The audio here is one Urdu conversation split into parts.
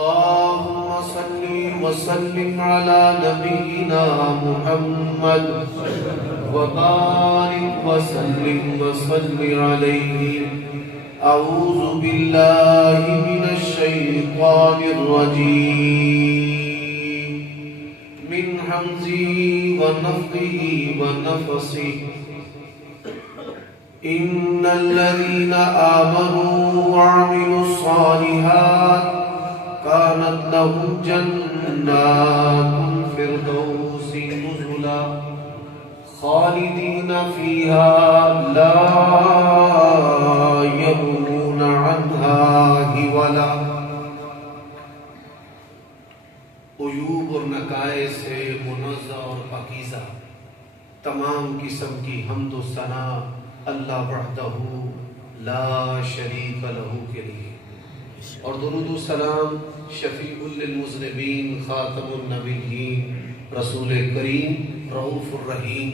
اللهم صل وسلم على نبينا محمد وبارك وسلم وصل عليه. أعوذ بالله من الشيطان الرجيم من همزه ونفخه ونفثه. إن الذين آمنوا وعملوا الصالحات كانت لهم جنات الفردوس نزلا خالدين فيها لا يبغون عنها حولا. عیوب اور نقائص سے منزہ اور پاکیزہ تمام قسم کی حمد و ثنا اللہ وحدہ لا شریک لہ کے لیے، اور درود و سلام شفیع للمذنبین خاتم النبیین رسول کریم رؤوف الرحیم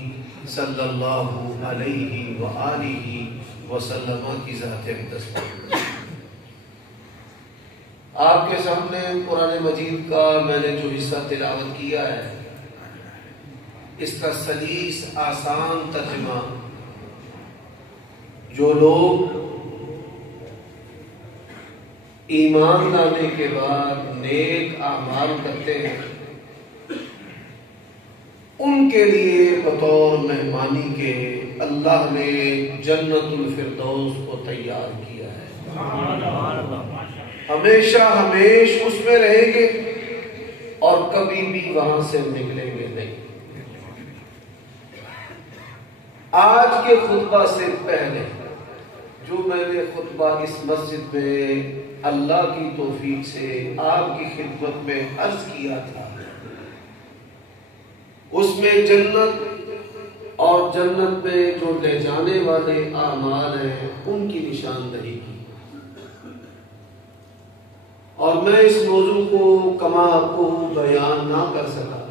صلی اللہ علیہ وآلہ وسلم کی ذات اقدس. آپ کے سامنے قرآن مجید کا میں نے جو حصہ تلاوت کیا ہے، اس کا سلیس آسان ترجمہ جو لوگ ایمان لانے کے بعد نیک اعمال کرتے ہیں ان کے لیے بطور مہمانی کے اللہ نے جنت الفردوس کو تیار کیا ہے. ہمیشہ ہمیش اس میں رہیں گے اور کبھی بھی وہاں سے نکلیں گے نہیں. آج کے خطبہ سے پہلے جو میں نے خطبہ اس مسجد میں اللہ کی توفیق سے آپ کی خدمت میں عرض کیا تھا، اس میں جنت اور جنت میں جو لے جانے والے اعمال ہیں ان کی نشاندہی کی، اور میں اس موضوع کو کما کو بیان نہ کر سکا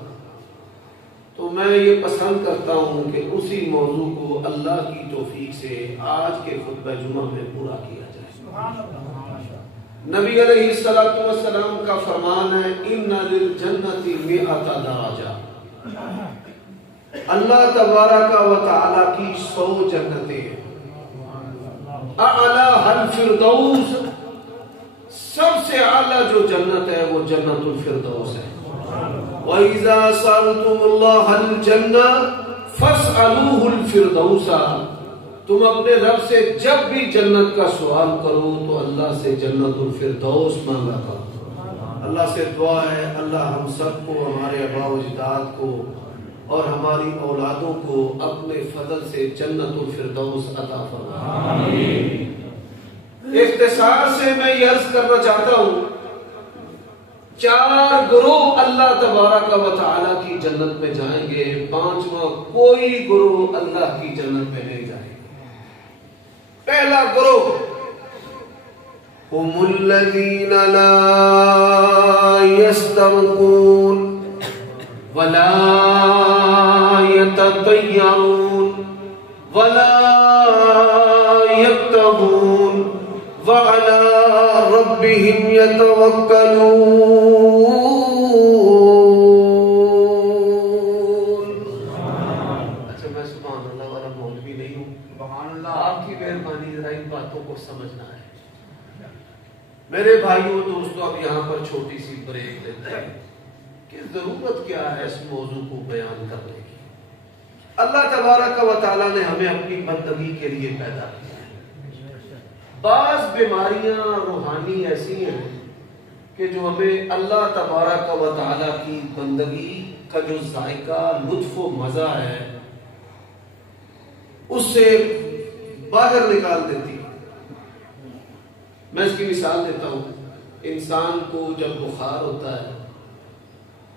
تو میں یہ پسند کرتا ہوں کہ اسی موضوع کو اللہ کی توفیق سے آج کے خطبہ جمعہ میں پورا کیا جائے. نبی علیہ السلام کا فرمان ہے ان للجنت 100 درجہ. اللہ تبارک و تعالی کی 100 جنتیں ہیں. اعلیٰ الفردوس، سب سے اعلیٰ جو جنت ہے وہ جنت الفردوس ہے. وَإِذَا سَأَلْتُمُ اللَّهَ الْجَنَّةَ فَاسْأَلُوهُ الْفِرْدَوْسَ. تم اپنے رب سے جب بھی جنت کا سوال کرو تو اللہ سے جنت الفردوس مانگا کرو. اللہ سے دعا ہے اللہ ہم سب کو، ہمارے آباء و اجداد کو اور ہماری اولادوں کو اپنے فضل سے جنت الفردوس عطا فرمائے. اختصار سے میں یہ عرض کرنا چاہتا ہوں، 4 گروہ اللہ تبارک و تعالی کی جنت میں جائیں گے، 5واں کوئی گروہ اللہ کی جنت میں نہیں جائے گا. پہلا گروہ هم الذین لا یسترقون ولا یتطیرون ولا یبتغون وعلی ربهم یتوکلون. اچھا میں سبحان اللہ والا مولوی نہیں ہوں، آپ کی مہربانی ذرا ان باتوں کو سمجھنا ہے. میرے بھائیوں دوستوں، اب یہاں پر چھوٹی سی بریک لیتے ہیں کہ ضرورت کیا ہے اس موضوع کو بیان کرنے کی. اللہ تبارک و تعالیٰ نے ہمیں اپنی بندگی کے لیے پیدا کیا. بعض بیماریاں روحانی ایسی ہیں کہ جو ہمیں اللہ تبارک و تعالیٰ کی بندگی کا جو ذائقہ لطف و مزہ ہے اس سے باہر نکال دیتی. میں اس کی مثال دیتا ہوں. انسان کو جب بخار ہوتا ہے،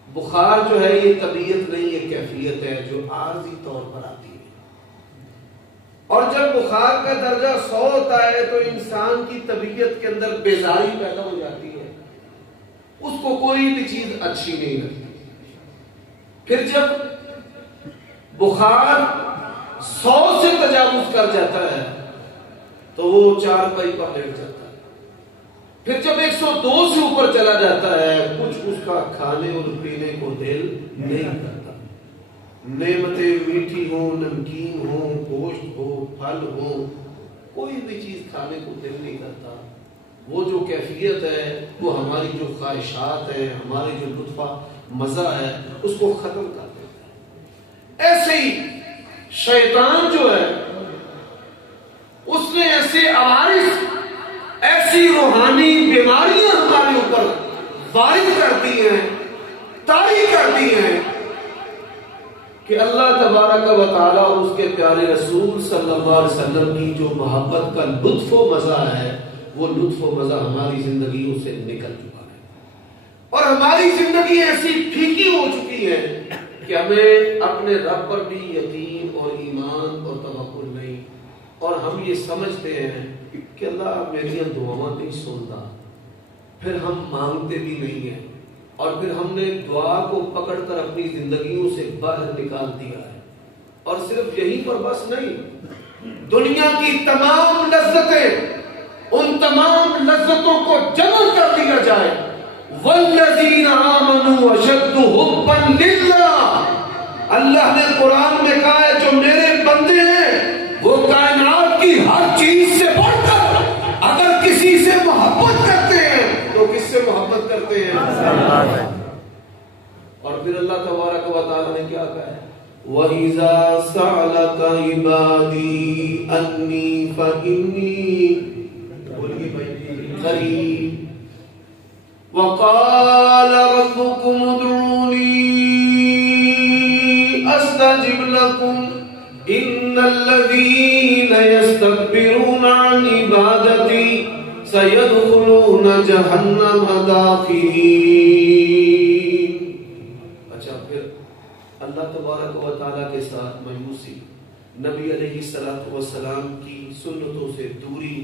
بخار جو ہے یہ طبیعت نہیں، یہ کیفیت ہے جو عارضی طور پر آتی ہے. اور جب بخار کا درجہ 100 ہوتا ہے تو انسان کی طبیعت کے اندر بیزاری پیدا ہو جاتی ہے، اس کو کوئی بھی چیز اچھی نہیں لگتی. پھر جب بخار 100 سے تجاوز کر جاتا ہے تو وہ 4 پائی پر لیٹ جاتا ہے. پھر جب 102 سے اوپر پر چلا جاتا ہے، کچھ اس کا کھانے اور پینے کو دل نہیں کرتا۔ نعمتیں میٹھی ہوں، نمکین ہوں، گوشت ہو، پھل ہو، کوئی بھی چیز کھانے کو دل نہیں کرتا۔ وہ جو کیفیت ہے، وہ ہماری جو خواہشات ہیں، ہماری جو لطفہ مزہ ہے، اس کو ختم کر دیتا ہے۔ ایسے ہی شیطان جو ہے، اس نے ایسے عوارض، ایسی روحانی بیماریاں ہمارے اوپر وارد کر دی ہیں، طاری کر دی ہیں کہ اللہ تبارک و تعالیٰ اور اس کے پیارے رسول صلی اللہ علیہ وسلم کی جو محبت کا لطف و مزہ ہے، وہ لطف و مزہ ہماری زندگیوں سے نکل چکا ہے، اور ہماری زندگی ایسی پھیکی ہو چکی ہے کہ ہمیں اپنے رب پر بھی یقین اور ایمان اور توکل نہیں، اور ہم یہ سمجھتے ہیں کہ اللہ میری دعاواں نہیں سنتا، پھر ہم مانگتے بھی نہیں ہیں، اور پھر ہم نے دعا کو پکڑ کر اپنی زندگیوں سے باہر نکال دیا ہے۔ اور صرف یہیں پر بس نہیں، دنیا کی تمام لذتیں، ان تمام لذتوں کو جمع کر دیا جائے۔ والذین آمنوا اشد حبا للہ، اللہ نے قرآن میں کہا ہے جو میرے بندے ہیں وہ کائنات کی ہر چیز سے بڑھ کر اگر کسی سے محبت کرتے ہیں تو کس سے محبت کرتے ہیں؟ اور پھر اللہ تبارک و تعالیٰ نے کیا کہا ہے؟ وَإِذَا سَأَلَكَ عِبَادِي أَنِّي فَإِنِّي قَرِيبٌ وَقَالَ رَبُّكُمُ ادْعُونِي أَسْتَجِبْ لَكُمْ إِنَّ الَّذِينَ يَسْتَكْبِرُونَ عَنْ عِبَادَتِي سَيَدْخُلُونَ جَهَنَّمَ دَاخِرِينَ۔ اچھا، پھر اللہ تبارک و تعالیٰ کے ساتھ مایوسی، نبی علیہ السلام کی سنتوں سے دوری،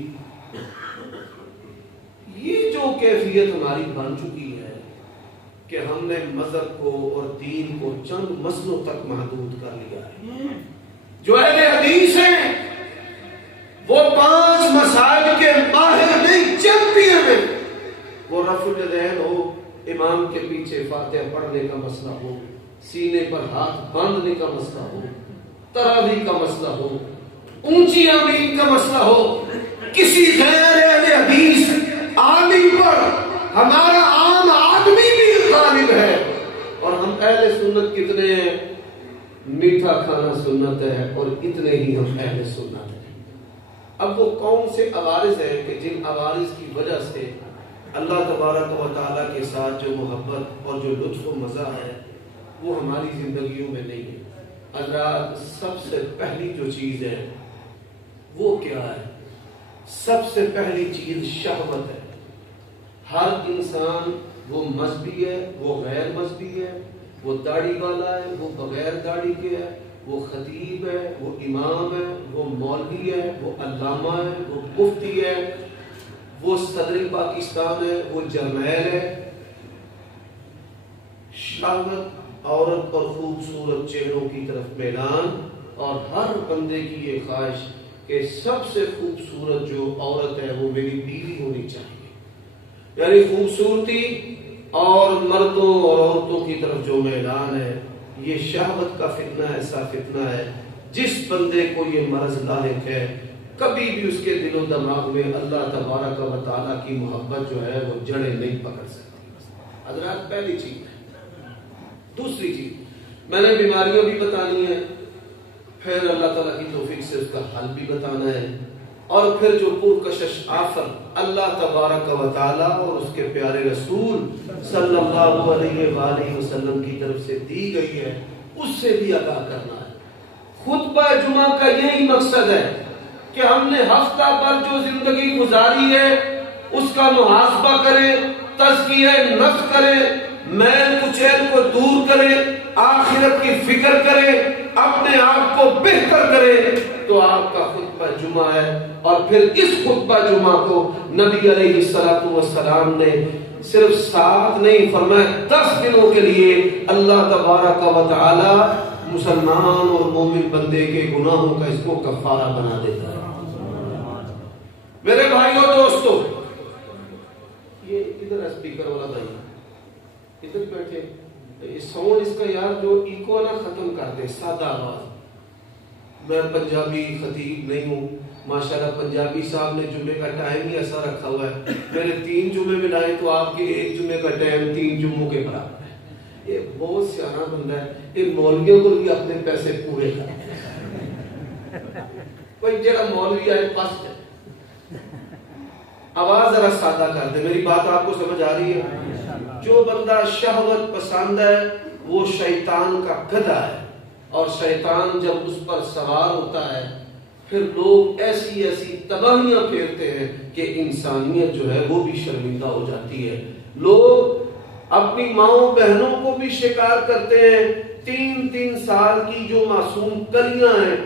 یہ جو کیفیت ہماری بن چکی ہے کہ ہم نے مذہب کو اور دین کو چند مسئلوں تک محدود کر لیا ہے۔ جو اہل حدیث ہیں وہ 5 مسائل کے ماہر نہیں، چیمپئن ہیں۔ وہ رفع الیدین ہو، امام کے پیچھے فاتحہ پڑھنے کا مسئلہ ہو، سینے پر ہاتھ باندھنے کا مسئلہ ہو، تراویح کا مسئلہ ہو، اونچی آمین کا مسئلہ ہو، کسی غیر اہل حدیث عالم پر ہمارا عام آدمی بھی غالب ہے۔ اور ہم اہل سنت کتنے ہیں؟ میٹھا کھانا سنت ہے، اور اتنے ہی ہم اہل سنت ہیں۔ اب وہ کون سے عوارض ہیں کہ جن عوارض کی وجہ سے اللہ تبارک و تعالیٰ کے ساتھ جو محبت اور جو لطف و مزہ ہے وہ ہماری زندگیوں میں نہیں ہے؟ حضرات، سب سے پہلی جو چیز ہے وہ کیا ہے؟ سب سے پہلی چیز شہوت ہے۔ ہر انسان، وہ مذہبی ہے، وہ غیر مذہبی ہے، وہ داڑھی والا ہے، وہ بغیر داڑھی کے ہے، وہ خطیب ہے، وہ امام ہے، وہ مولوی ہے، وہ علامہ ہے، وہ مفتی ہے، وہ صدر پاکستان ہے، وہ جرنیل ہے۔ شہوت، عورت اور خوبصورت چہروں کی طرف میلان، اور ہر بندے کی یہ خواہش کہ سب سے خوبصورت جو عورت ہے وہ میری بیوی ہونی چاہیے۔ یعنی خوبصورتی اور مردوں اور عورتوں کی طرف جو میلان ہے، یہ شہوت کا فتنہ ایسا فتنہ ہے جس بندے کو یہ مرض لاحق ہے کبھی بھی اس کے دل و دماغ میں اللہ تبارک و تعالیٰ کی محبت جو ہے وہ جڑیں نہیں پکڑ سکتی۔ حضرات، پہلی چیز ہے۔ دوسری چیز، میں نے بیماریاں بھی بتانی ہیں، پھر اللہ تعالیٰ کی توفیق سے اس کا حل بھی بتانا ہے، اور پھر جو پرکشش آفر اللہ تبارک و تعالیٰ اور اس کے پیارے رسول صلی اللہ علیہ وآلہ وسلم کی طرف سے دی گئی ہے اس سے بھی آگاہ کرنا ہے۔ خطبہ جمعہ کا یہی مقصد ہے کہ ہم نے ہفتہ بھر جو زندگی گزاری ہے اس کا محاسبہ کریں، تزکیہ نفس کریں، میل کچیل کو دور کریں، آخرت کی فکر کریں، اپنے آپ کو بہتر کریں، تو آپ کا خطبہ جمعہ ہے۔ اور پھر اس خطبہ جمعہ کو نبی علیہ السلام نے صرف 7 نہیں فرمایا 10 دنوں کے لیے اللہ تبارک و تعالی مسلمان اور مومن بندے کے گناہوں کا اس کو کفارہ بنا دیتا ہے۔ میرے بھائیوں دوستو، یہ ادھر میرا اسپیکر والا بھائی ادھر بیٹھے ساؤنڈ اس کا یار جو ایکو نا ختم کر دے سادہ آواز. میں پنجابی خطیب نہیں ہوں ماشاءاللہ پنجابی صاحب نے جمعے کا ٹائم ہی ایسا رکھا ہوا ہے میرے 3 جمعے ملائے تو آپ کے 1 جمعے کا ٹائم 3 جمعوں کے برابر ہے. یہ بہت سیاح بندہ ہے. یہ مولویوں کو بھی اپنے پیسے پورے کرے. کوئی جگہ مولوی آئے پاس جائے آواز ذرا سادہ کر دے. میری بات آپ کو سمجھ آ رہی ہے؟ جو بندہ شہوت پسند ہے وہ شیطان کا گدھا ہے اور شیطان جب اس پر سوار ہوتا ہے پھر لوگ ایسی ایسی تباہیاں پھیرتے ہیں کہ انسانیت جو ہے وہ بھی شرمندہ ہو جاتی ہے. لوگ اپنی ماؤں بہنوں کو بھی شکار کرتے ہیں. 3 سال کی جو معصوم کلیاں ہیں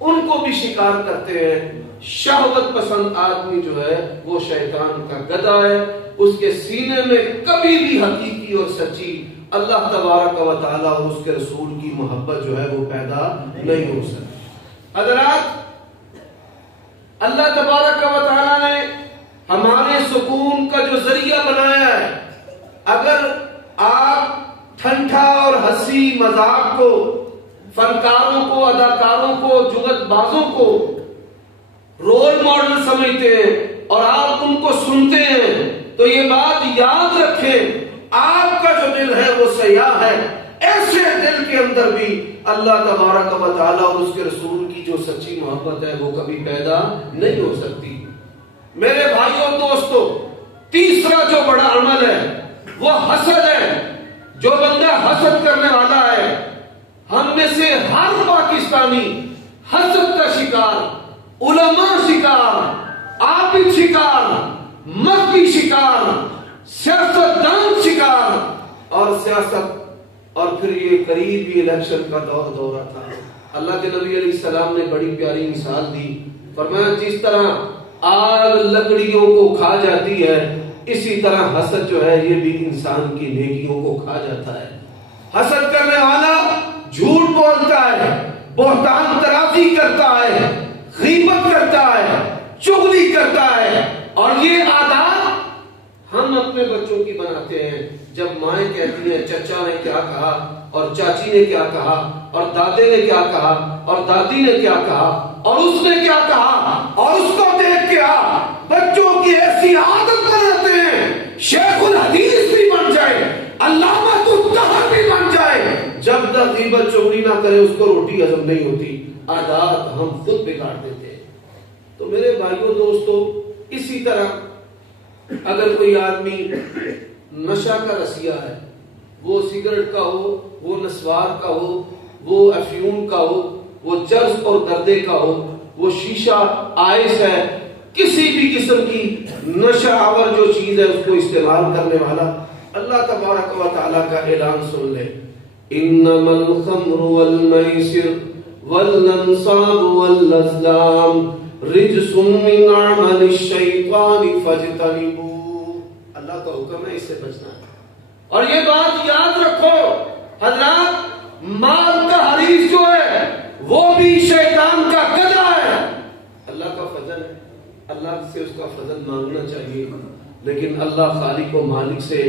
ان کو بھی شکار کرتے ہیں. شہوت پسند آدمی جو ہے وہ شیطان کا گدھا ہے. اس کے سینے میں کبھی بھی حقیقی اور سچی اللہ تبارک و تعالیٰ اور اس کے رسول کی محبت جو ہے وہ پیدا نہیں ہو سکتی. حضرات اللہ تبارک و تعالیٰ نے ہمارے سکون کا جو ذریعہ بنایا ہے. اگر آپ ٹھنڈا اور ہنسی مذاق کو فنکاروں کو اداکاروں کو جگت بازوں کو رول ماڈل سمجھتے ہیں اور آپ ان کو سنتے ہیں تو یہ بات یاد رکھیں آپ کا جو دل ہے وہ سیاہ ہے. ایسے دل کے اندر بھی اللہ تبارک و تعالیٰ اور اس کے رسول کی جو سچی محبت ہے وہ کبھی پیدا نہیں ہو سکتی. میرے بھائیوں دوستو تیسرا جو بڑا عمل ہے وہ حسد ہے. جو بندہ حسد کرنے والا ہے ہم میں سے ہر پاکستانی حسد کا شکار علماء شکار عابد شکار مذہبی شکار سیاستدان شکار اور سیاست اور پھر یہ قریب ہی الیکشن کا دورہ تھا. اللہ کے نبی علیہ السلام نے بڑی پیاری مثال دی. فرمایا جس طرح آگ لکڑیوں کو کھا جاتی ہے اسی طرح حسد جو ہے یہ بھی انسان کی نیکیوں کو کھا جاتا ہے. حسد کرنے والا جھوٹ بولتا ہے بہتان ترازی کرتا ہے غیبت کرتا ہے چغلی کرتا ہے اور یہ عادات ہم اپنے بچوں کی بناتے ہیں. جب مائیں کہتی ہیں چچا نے کیا کہا اور چاچی نے کیا کہا اور دادے نے کیا کہا اور دادی نے کیا کہا اور اس نے کیا کہا اور اس کو دیکھ کے بچوں کی ایسی عادت بناتے ہیں شیخ الحدیث بھی بن جائے علامہ الدہر بھی بن جائے جب تک غیبت چغلی نہ کرے اس کو روٹی ہضم نہیں ہوتی. عادات ہم خود بگاڑ دیتے ہیں. تو میرے بھائیوں دوستو اسی طرح اگر کوئی آدمی نشہ کا رسیہ ہے وہ سگریٹ کا ہو وہ نسوار کا ہو وہ افیون کا ہو وہ چرس اور گردے کا ہو وہ شیشہ آئس ہے کسی بھی قسم کی نشہ آور جو چیز ہے اس کو استعمال کرنے والا اللہ تبارک و تعالیٰ کا اعلان سن لے. انما الخمر والمیسر والانصاب والازلام رجس من عمل الشیطان فاجتنبوه. اللہ کا حکم ہے اس سے بچنا ہے. اور یہ بات یاد رکھو حضرات مال کا حریص جو ہے وہ بھی شیطان کا گدھا ہے. اللہ کا فضل ہے اللہ سے اس کا فضل مانگنا چاہیے لیکن اللہ خالق و مالک سے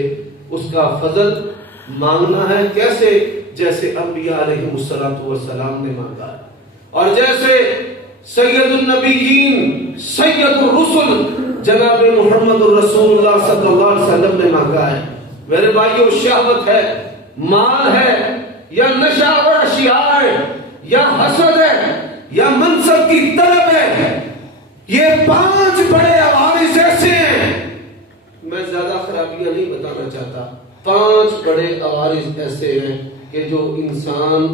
اس کا فضل مانگنا ہے کیسے جیسے انبیاء علیہ السلام نے مانگا ہے اور جیسے سید النبیین سید الرسل جناب محمد الرسول اللہ صلی اللہ علیہ وسلم نے مانگا ہے. میرے بھائیوں شہوت ہے مال ہے یا نشہ اور اشیاء ہے یا حسد ہے یا منصب کی طلب ہے یہ 5 بڑے عوارض ایسے ہیں. میں زیادہ خرابیاں نہیں بتانا چاہتا. 5 بڑے عوارض ایسے ہیں کہ جو انسان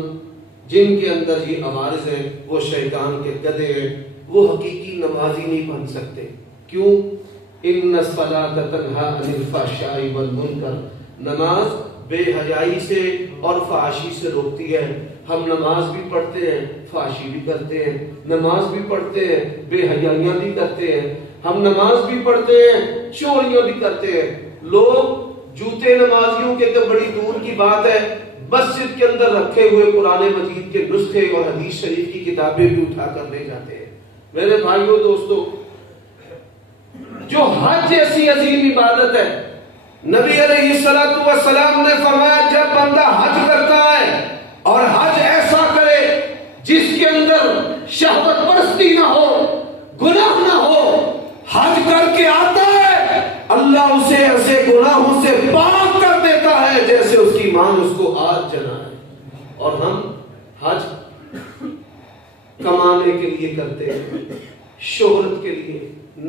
جن کے اندر یہ عوارض ہیں وہ شیطان کے گدھے ہیں. وہ حقیقی نمازی نہیں بن سکتے. کیوں؟ ان الصلاۃ تنہی عن الفحشاء والمنکر. نماز بے حیائی سے اور فحاشی سے روکتی ہے. ہم نماز بھی پڑھتے ہیں فحاشی بھی کرتے ہیں نماز بھی پڑھتے ہیں بے حیائیاں بھی کرتے ہیں ہم نماز بھی پڑھتے ہیں چوریاں بھی کرتے ہیں. لوگ جوتے نمازیوں کے تو بڑی دور کی بات ہے مسجد کے اندر رکھے ہوئے قرآن مجید کے نسخے اور حدیث شریف کی کتابیں بھی اٹھا کر لے جاتے ہیں. میرے بھائیوں دوستو جو حج جیسی عظیم عبادت ہے نبی علیہ السلام نے فرمایا جب بندہ حج کرتا ہے اور حج ایسا کرے جس کے اندر شہوت پرستی نہ ہو، گناہ نہ ہو، حج کر کے آتا ہے اللہ اسے ایسے گناہوں سے پاک کر دیتا ہے جیسے اس کی ماں نے اس کو آج جنا ہے۔ اور ہم حج کمانے کے لیے کرتے ہیں، شہرت کے لیے،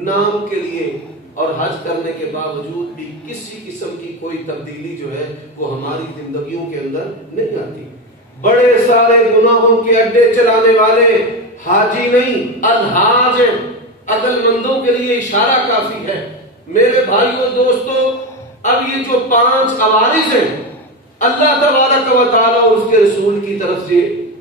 نام کے لیے، اور حج کرنے کے باوجود بھی کسی قسم کی کوئی تبدیلی جو ہے وہ ہماری زندگیوں کے اندر نہیں آتی۔ بڑے سارے گناہوں کے اڈے چلانے والے حاجی نہیں الحاج ہیں۔ عقل مندوں کے لیے اشارہ کافی ہے۔ میرے بھائیوں دوستوں، اب یہ جو 5 عوارض ہیں اللہ تبارک و تعالیٰ اور اس کے رسول کی طرف سے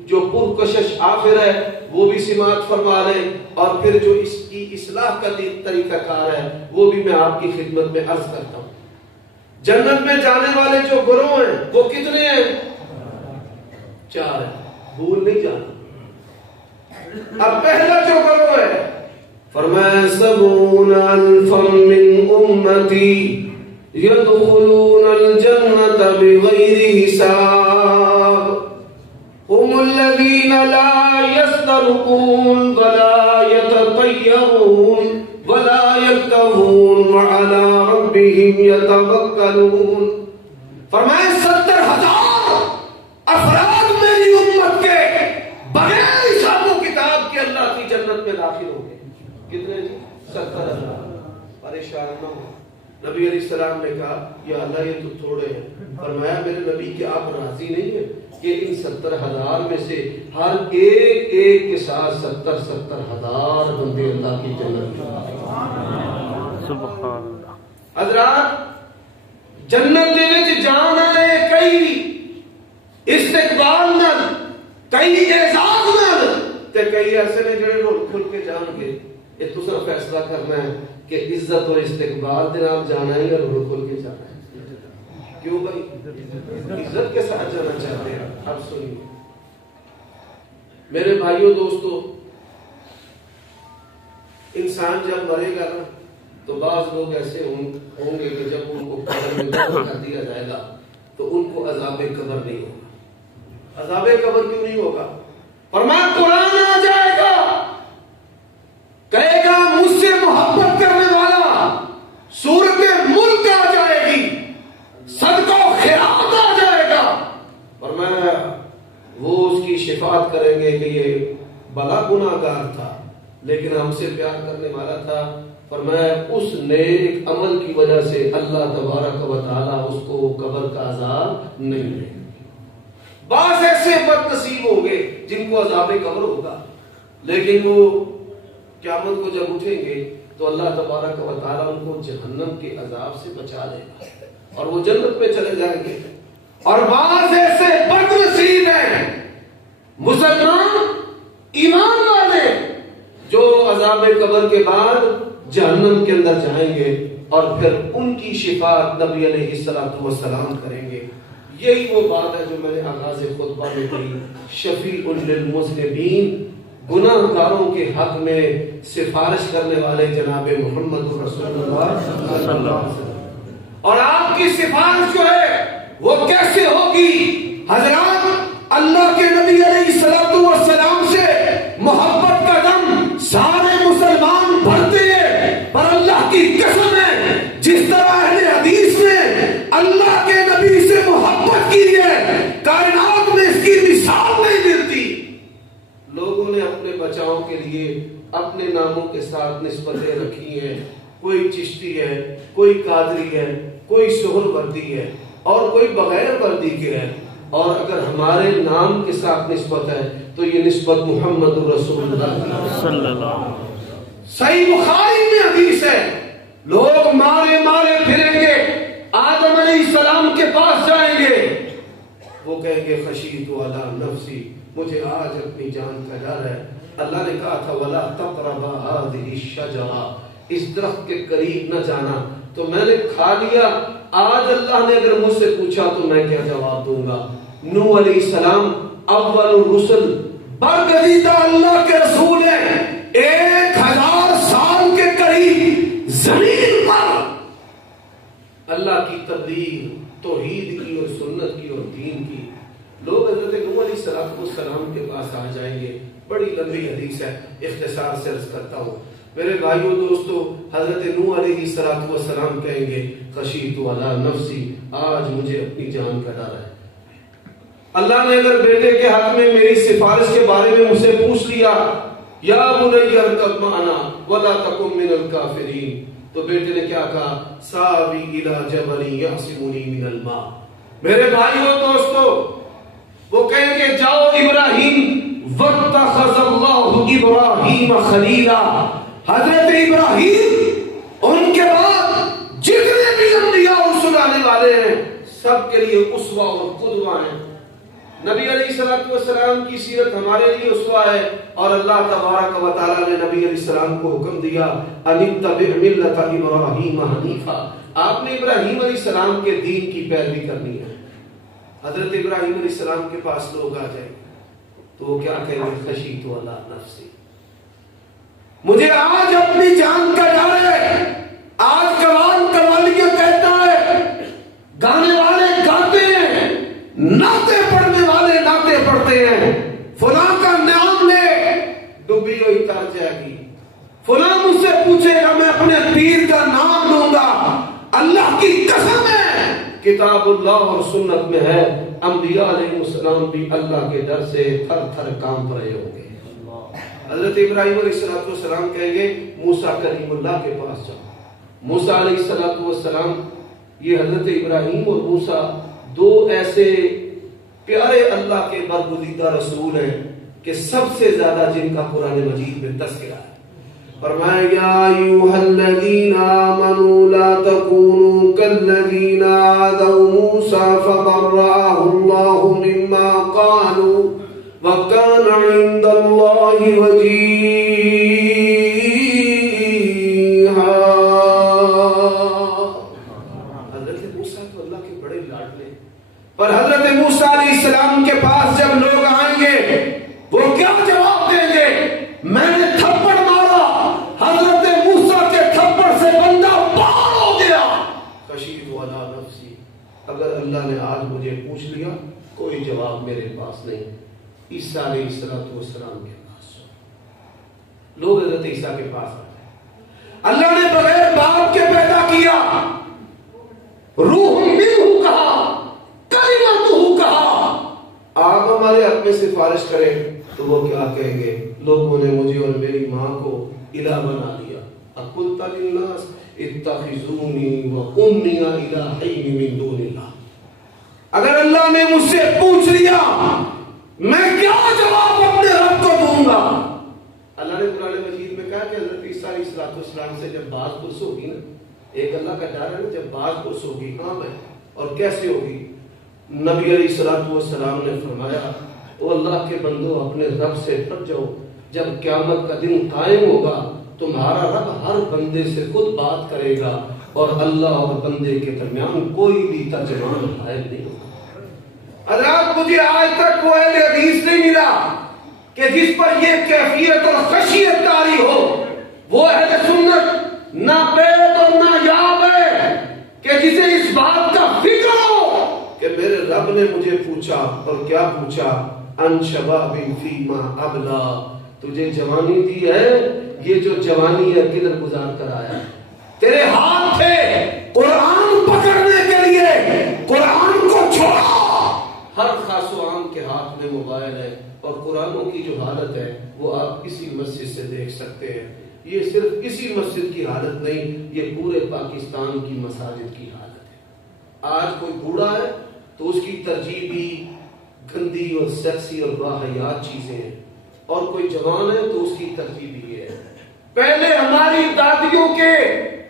جو پرکشش آخر ہے وہ بھی سماعت فرما رہے ہیں، اور پھر جو اس کی اصلاح کا طریقہ کار ہے وہ بھی میں آپ کی خدمت میں عرض کرتا ہوں۔ جنت میں جانے والے جو گروہ ہیں وہ کتنے ہیں؟ 4 ہیں، بھول نہیں جانا۔ اب پہلا جو گروہ ہے فرمایا 70 ألفا من امتی يدخلون الجنة بغير حساب هم الذين لا يسترقون ولا يتطيرون ولا يكتوون وعلى ربهم يتوكلون۔ فرمایا 70,000 افراد میری امت کے بغیر حساب و کتاب کے اللہ کی جنت میں داخل ہوں گے۔ کتنے جی؟ 70,000۔ پریشان نہ ہو۔ نبی علیہ السلام نے کہا یا اللہ یہ تو تھوڑے ہیں۔ فرمایا میرے نبی کہ آپ راضی نہیں ہیں کہ ان 70,000 میں سے ہر ایک کے ساتھ 70,000 بندے اللہ کی جنت میں۔ سبحان اللہ۔ حضرات جنت دے وچ جانا ہے کئی استقبال نال، کئی اعزاز نال، تے کئی ایسے نے جڑے رول کھل کے جان گے۔ یہ دوسرا فیصلہ کرنا ہے کہ عزت و استقبال دے نال جانا ہے یا رول کھل کے جانا ہے۔ کیوں بھائی؟ عزت کے ساتھ جانا چاہتے ہیں۔ اب سنیے میرے بھائیوں دوستو، انسان جب مرے گا نا تو بعض لوگ ایسے ہوں گے کہ جب ان کو قبر میں دفن کر دیا جائے گا تو ان کو عذاب قبر نہیں ہوگا۔ عذاب قبر کیوں نہیں ہوگا؟ فرمایا قرآن آ جائے گا، کہے گا مجھ سے محبت کرنے والا، صورت ملک آ جائے گی، صدقہ و خیرات آ جائے گا، فرمایا وہ اس کی شفاعت کریں گے کہ یہ بلا گناہگار تھا لیکن ہم سے پیار کرنے والا تھا۔ فرمایا اس نیک عمل کی وجہ سے اللہ تبارک و تعالیٰ اس کو قبر کا عذاب نہیں دے گا۔ بعض ایسے بد نصیب ہوں گے جن کو عذاب قبر ہوگا، لیکن وہ قیامت کو جب اٹھیں گے تو اللہ تبارک و تعالیٰ ان کو جہنم کے عذاب سے بچا لے گا اور وہ جنت میں چلے جائیں گے۔ اور بعض ایسے بد نصیب ہیں مسلمان ایمان والے جو عذاب قبر کے بعد جہنم کے اندر جائیں گے اور پھر ان کی شفاعت نبی علیہ السلام کریں گے۔ یہی وہ بات ہے جو میں نے آغاز خطبہ میں کہی، شفیع للمذنبین، گناہ گاروں کے حق میں سفارش کرنے والے جناب محمد رسول اللہ صلی اللہ علیہ وسلم۔ اور آپ کی سفارش جو ہے وہ کیسے ہوگی؟ حضرات اللہ کے نبی علیہ السلام سے محبت کا دم سارے مسلمان بھرتے ہیں، پر اللہ کی قسم ہے جس طرح اہل حدیث نے اللہ کے نبی سے محبت کی ہے کائنات میں اس کی مثال نہیں ملتی۔ لوگوں نے اپنے بچاؤ کے لیے اپنے ناموں کے ساتھ نسبتیں رکھی ہیں، کوئی چشتی ہے، کوئی قادری ہے، کوئی سہر وردی ہے اور کوئی بغیر وردی کے ہے، اور اگر ہمارے نام کے ساتھ نسبت ہے تو یہ نسبت محمد رسول اللہ صلی اللہ علیہ وسلم۔ صحیح بخاری میں حدیث ہے، لوگ مارے مارے پھریں گے، آدم علیہ السلام کے پاس جائیں گے، وہ کہیں گے خشیت علی نفسی، مجھے آج اپنی جان کا ڈر ہے۔ اللہ نے کہا تھا ولا تقربا هذه الشجرہ، اس درخت کے قریب نہ جانا، تو میں نے کھا لیا۔ آج اللہ نے اگر مجھ سے پوچھا تو میں کیا جواب دوں گا؟ نوح علیہ السلام اول الرسل، برگزیدہ اللہ کے رسول ہیں، 1000 سال کے قریب زمین پر اللہ کی تبلیغ، توحید کی اور سنت کی اور دین کی. لوگ حضرت نوح علیہ السلام کے پاس آ جائیں گے. بڑی لمبی حدیث ہے، اختصار سے عرض کرتا ہوں. میرے بھائیوں دوستو، حضرت نوح علیہ السلام کہیں گے خشیت علی نفسی، آج مجھے اپنی جان کا ڈر ہے. اللہ نے اگر بیٹے کے حق میں میری سفارش کے بارے میں مجھ سے پوچھ لیا یا بنی ارکب معنا ولا تکن من الکافرین، تو بیٹے نے کیا کہا؟ ساوی الی جبل یعصمنی من الماء. میرے بھائیوں دوستو، وہ کہیں گے جاؤ ابراہیم، واتخذ اللہ ابراہیم خلیلا. حضرت ابراہیم ان کے بعد جتنے بھی انبیاء رسول آنے والے ہیں سب کے لیے اسوہ اور قدوہ ہیں. نبی علیہ السلام کی سیرت ہمارے لیے اسوہ ہے، اور اللہ تبارک و تعالی نے نبی علیہ السلام کو حکم دیا ان اتبع ملت ابراہیم حنیفا. آپ نے ابراہیم علیہ السلام کے دین کی پیروی کرنی ہے. حضرت ابراہیم علیہ السلام کے پاس لوگ آ جائیں تو وہ کیا کہیں گے؟ خشیت علی نفسی، مجھے آج اپنی جان کا ڈر ہے. آج کلام قوالیاں کہتا ہے، گانے والے گاتے ہیں، نعتیں پڑھنے والے نعتیں پڑھتے ہیں. فلاں کا نام لے ڈوبی ہوئی تر جائے گی. فلاں مجھ سے پوچھے گا، میں اپنے پیر کا نام لوں گا. اللہ کی قسم ہے، کتاب اللہ اور سنت میں ہے انبیاء علیہ السلام بھی اللہ کے ڈر سے تھر تھر کانپ رہے ہوں گے. حضرت ابراہیم علیہ السلام کہیں گے موسیٰ کلیم اللہ کے پاس جاؤ. موسیٰ علیہ السلام، یہ حضرت ابراہیم اور موسیٰ دو ایسے پیارے اللہ کے برگزیدہ رسول ہیں کہ سب سے زیادہ جن کا قرآن مجید میں تذکرہ ہے. فرمایا یا ایھا الذین آمنوا لا تکونوا کالذین آذوا موسیٰ فبرأہ اللہ مما قالوا وکان عند اللہ وجیہا. حضرت موسیٰ تو اللہ کے بڑے لاڈلے، پر حضرت موسیٰ علیہ السلام کے پاس جب لوگ آئیں گے وہ کیا جواب دیں گے؟ میں نے تھپڑ مارا، حضرت موسیٰ کے تھپڑ سے بندہ پار ہو گیا. خشیت علی نفسی، اگر اللہ نے آج مجھے پوچھ لیا کوئی جواب میرے پاس نہیں. عیسیٰ علیہ السلام کے پاس لوگ حضرت عیسیٰ کے پاس آتے، اللہ نے بغیر باپ کے پیدا کیا، روح منہ کہا، کلمتہ کہا. آپ ہمارے حق میں سفارش کریں تو وہ کیا کہیں گے؟ لوگوں نے مجھے اور میری ماں کو الہ بنا دیا. اقلت للناس اتخذونی و امی الہین من دون اللہ. اگر اللہ نے مجھ سے پوچھ لیا میں کیا جواب اپنے رب کو دوں گا؟ اللہ نے قرآن مجید میں کہا کہ حضرت عیسیٰ علیہ السلام سے جب بات پرس ہوگی نا، ایک اللہ کا ڈر ہے نا، جب بات پرس ہوگی کہاں میں اور کیسے ہوگی؟ نبی علیہ السلام نے فرمایا او اللہ کے بندو اپنے رب سے ڈر جاؤ. جب قیامت کا دن قائم ہوگا تمہارا رب ہر بندے سے خود بات کرے گا اور اللہ اور بندے کے درمیان کوئی بھی ترجمان غائب نہیں ہوگا. حضرات مجھے آج تک وہ اہل حدیث نہیں ملا کہ جس پر یہ کیفیت اور خشیت طاری ہو. وہ اہل سنت نہ بیت اور نہ یاب ہے کہ جسے اس بات کا فکر ہو کہ میرے رب نے مجھے پوچھا، اور کیا پوچھا؟ ان شباب فیما ابلا، تجھے جوانی دی ہے، یہ جو جوانی ہے کدھر گزار کر آیا؟ تیرے ہاتھ تھے قرآن پکڑنے کے لیے، قرآن کو چھوڑا. ہر خاص و عام کے ہاتھ میں موبائل ہے، اور قرآنوں کی جو حالت ہے وہ آپ اسی مسجد سے دیکھ سکتے ہیں. یہ صرف اسی مسجد کی حالت نہیں، یہ پورے پاکستان کی مساجد کی حالت ہے. آج کوئی بوڑھا ہے تو اس کی ترجیح بھی گندی اور سیکسی اور باحیات چیزیں ہیں، اور کوئی جوان ہے تو اس کی ترجیح بھی یہ ہے. پہلے ہماری دادیوں کے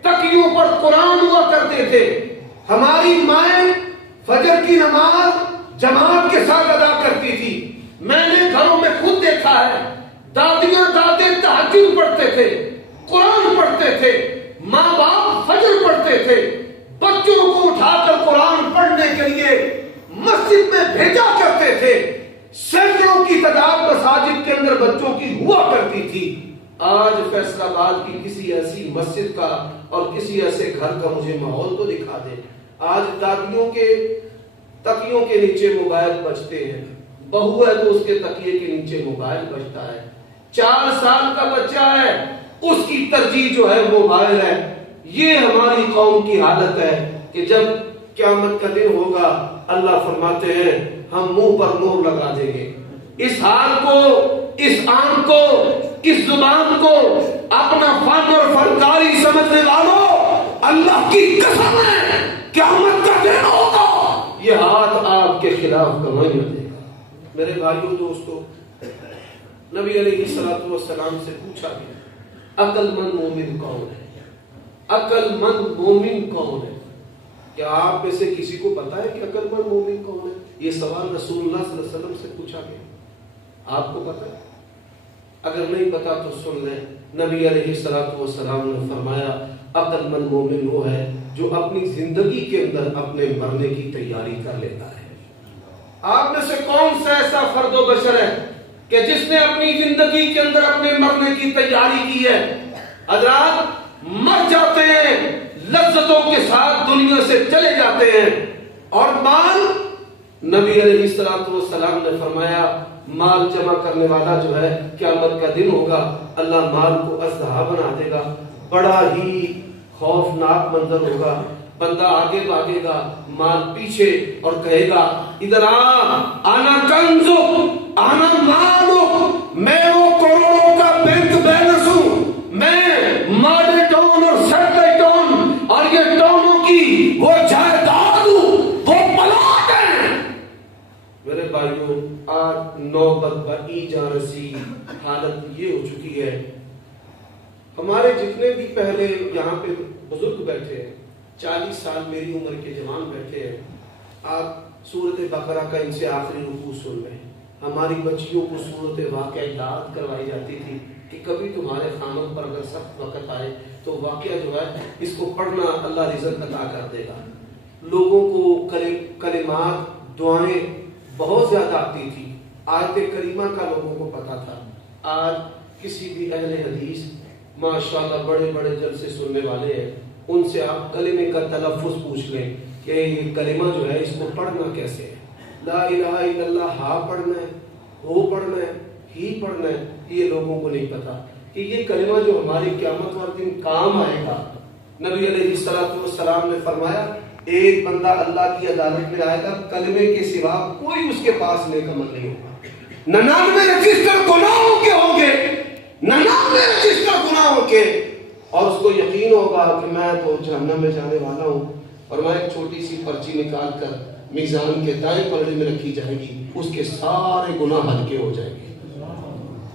تکیوں پر قرآن ہوا کرتے تھے. ہماری مائیں فجر کی نماز جماعت کے ساتھ ادا کرتی تھی. میں نے گھروں میں خود دیکھا ہے، دادیاں دادے تہجد پڑھتے تھے، قرآن پڑھتے تھے، ماں باپ فجر پڑھتے تھے. بچوں کو اٹھا کر قرآن پڑھنے کے لیے مسجد میں بھیجا کرتے تھے. سینکڑوں کی تعداد مساجد کے اندر بچوں کی ہوا کرتی تھی. آج فیصل آباد کی کسی ایسی مسجد کا اور کسی ایسے گھر کا مجھے ماحول تو دکھا دے. آج دادیوں کے تکیوں کے نیچے موبائل بجتے ہیں, بہو ہے تو اس کے تکیے کے نیچے موبائل بجتا ہے. 4 سال کا بچہ ہے, اس کی ترجیح جو ہے موبائل ہے. یہ ہماری قوم کی حالت ہے کہ جب قیامت کا دن ہوگا اللہ فرماتے ہیں ہم منہ پر نور لگا دیں گے. اس حال کو, اس آنکھ کو, اس زبان کو اپنا فن اور فنکاری سمجھنے والوں, اللہ کی قسم ہے قیامت کا دن ہوگا یہ ہاتھ آپ کے خلاف گواہی دے گا. میرے بھائیوں دوستو, نبی علیہ الصلوۃ والسلام سے پوچھا گیا عقل مند مومن کون ہے؟ عقل مند مومن کون ہے؟ کیا آپ میں سے کسی کو پتا ہے کہ عقل مند مومن کون ہے؟ یہ سوال رسول اللہ صلی اللہ علیہ وسلم سے پوچھا گیا. آپ کو پتا ہے؟ اگر نہیں پتا تو سن لیں. نبی علیہ الصلوۃ والسلام نے فرمایا عقل مند مومن وہ ہے جو اپنی زندگی کے اندر اپنے مرنے کی تیاری کر لیتا ہے. آپ میں سے کون سا ایسا فرد و بشر ہے کہ جس نے اپنی زندگی کے اندر اپنے مرنے کی تیاری کی ہے؟ حضرات مر جاتے ہیں, لذتوں کے ساتھ دنیا سے چلے جاتے ہیں, اور مال, نبی علیہ الصلوۃ والسلام نے فرمایا مال جمع کرنے والا جو ہے قیامت کا دن ہوگا اللہ مال کو اژدہا بنا دے گا. بڑا ہی خوفناک منظر ہوگا. بندہ آگے بھاگے گا, مال پیچھے, اور کہے گا ادھر آنا کنزو آنا مالو, میں وہ کروڑوں کا بینک بیلنس ہوں, میں ماڈل ٹاؤن اور سیٹلائٹ ٹاؤن اور یہ ٹاؤنوں کی وہ جائیداد ہوں, وہ پلاٹ ہیں. میرے بھائیوں آج نوبت بئی جا رسی حالت یہ ہو چکی ہے. ہمارے جتنے بھی پہلے یہاں پہ بزرگ بیٹھے ہیں, 40 سال میری عمر کے جوان بیٹھے ہیں, آپ سورت بقرہ کا ان سے آخری رکوع سن رہے ہیں. ہماری بچیوں کو سورت واقعہ یاد کروائی جاتی تھی کہ کبھی تمہارے خانوں پر اگر سخت وقت آئے تو واقعہ جو ہے اس کو پڑھنا اللہ رزق عطا کر دے گا. لوگوں کو کلمات دعائیں بہت زیادہ آتی تھی, آیت کریمہ کا لوگوں کو پتا تھا. آج کسی بھی اہل حدیث ماشاءاللہ بڑے بڑے جلسے سننے والے ہیں, ان سے آپ کلمے کا تلفظ پوچھ لیں کہ یہ کلمہ جو ہے اس کو پڑھنا کیسے ہے. لا الہ الا اللہ ہا پڑھنا ہے, ہو پڑھنا ہے, ہی پڑھنا ہے, یہ لوگوں کو نہیں پتا کہ یہ کلمہ جو ہماری قیامت والے دن کام آئے گا. نبی علیہ الصلوۃ والسلام نے فرمایا ایک بندہ اللہ کی عدالت میں آئے گا, کلمے کے سوا کوئی اس کے پاس نیک عمل نہیں ہوگا. 99 رجسٹر گناہوں کے ہوں گے, 99 رجسٹر گناہوں کے, اور اس کو یقین ہوگا کہ میں تو جہنم میں جانے والا ہوں, اور میں ایک چھوٹی سی پرچی نکال کر میزان کے دائیں پلڑے میں رکھی جائے گی, اس کے سارے گناہ ہلکے ہو جائیں گے.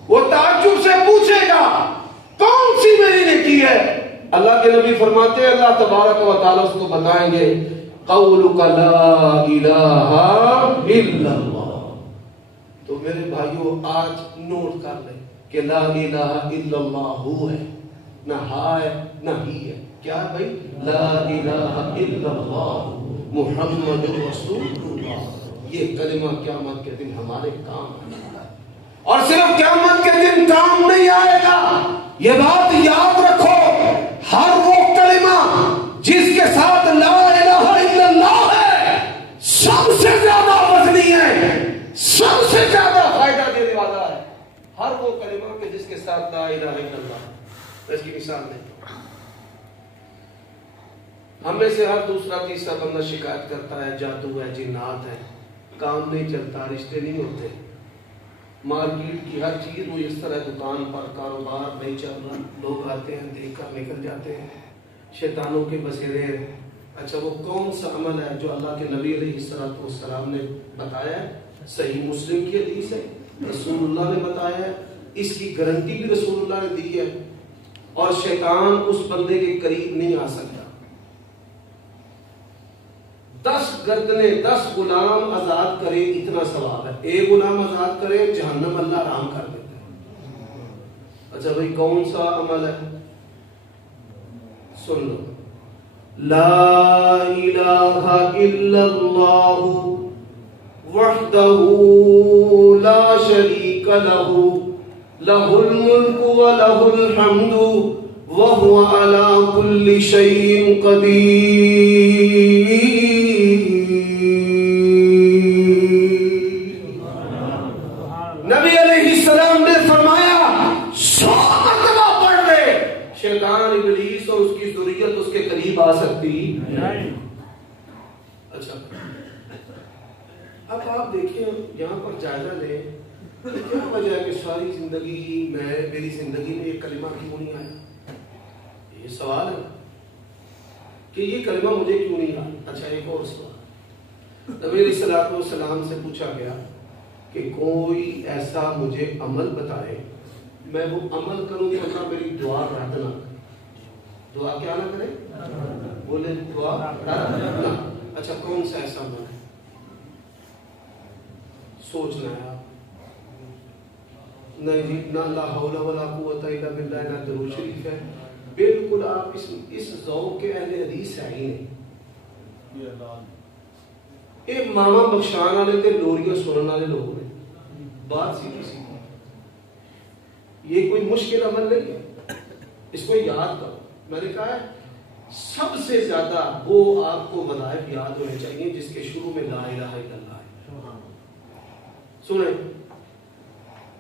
وہ تعجب سے پوچھے گا کون سی میری نیکی ہے؟ اللہ کے نبی فرماتے ہیں اللہ تبارک و تعالی اس کو بتائیں گے قولک لا الہ الا اللہ. تو میرے بھائیوں آج نوٹ کر لیں کہ لا الہ الا اللہ ہو ہے, نہ ہا ہے نہ ہی ہے. کیا ہے بھائی؟ لا الہ الا اللہ محمد رسول اللہ. یہ کلمہ قیامت کے دن ہمارے کام آئے گا, اور صرف قیامت کے دن کام نہیں آئے گا. یہ بات یاد رکھو, ہر وہ کلمہ جس کے ساتھ لا الہ الا اللہ ہے سب سے زیادہ وزنی ہے, سب سے زیادہ فائدہ دینے والا ہے. ہر وہ کلمہ کہ جس کے ساتھ لا الہ الا اللہ. اس کی مثال نہیں, ہم میں سے ہر دوسرا تیسرا بندہ شکایت کرتا ہے جادو ہے, جنات ہے, کام نہیں چلتا, رشتے نہیں ہوتے, مارکیٹ کی ہر چیز میسر ہے, دکان پر کاروبار نہیں چل رہا, لوگ آتے ہیں دیکھ کر نکل جاتے ہیں, شیطانوں کے بسیرے ہیں. اچھا وہ کون سا عمل ہے جو اللہ کے نبی علیہ الصلوۃ والسلام نے بتایا ہے؟ صحیح مسلم کی حدیث ہے, رسول اللہ نے بتایا ہے, اس کی گارنٹی بھی رسول اللہ نے دی ہے, اور شیطان اس بندے کے قریب نہیں آ سکتا. 10 گردنے 10 غلام آزاد کرے اتنا ثواب ہے, ایک غلام آزاد کرے جہنم اللہ حرام کر دیتا ہے. اچھا بھائی کون سا عمل ہے؟ سن لو, لا الہ الا اللہ وحدہ لا شریک لہ لہ الملک و لہ الحمد وہو علی کل شیء قدیر. نبی علیہ السلام نے فرمایا 100 مرتبہ پڑھ لے، شیطان ابلیس اور اس کی ذریت اس کے قریب آ سکتی نہیں. اچھا اب آپ دیکھیں یہاں پر جائزہ لیں، کیا وجہ ہے کہ ساری زندگی میری زندگی میں یہ کلمہ کیوں نہیں آیا؟ یہ سوال ہے کہ یہ کلمہ مجھے کیوں نہیں آیا. اچھا ایک اور سوال، نبی علیہ الصلوۃ والسلام سے پوچھا گیا کہ کوئی ایسا مجھے عمل بتائے میں وہ عمل کروں تو اللہ میری دعا رد نہ کرے. دعا کیا نہ کرے؟ بولے دعا رد نہ. اچھا کون سا ایسا عمل ہے؟ سوچنا ہے آپ. نہیں نہ لا حول ولا قوت الا باللہ نہ درود شریف ہے. بالکل آپ اس ذوق کے اہل حدیث ہے ہی نہیں. یہ ماما بخشان والے تے لوریاں سنن والے لوگ نے. بات سیدھی سی، یہ کوئی مشکل عمل نہیں ہے، اس کو یاد کرو. میں نے کہا ہے سب سے زیادہ وہ آپ کو وظائف یاد ہونے چاہیے جس کے شروع میں لا الہ الا اللہ ہے. سنیں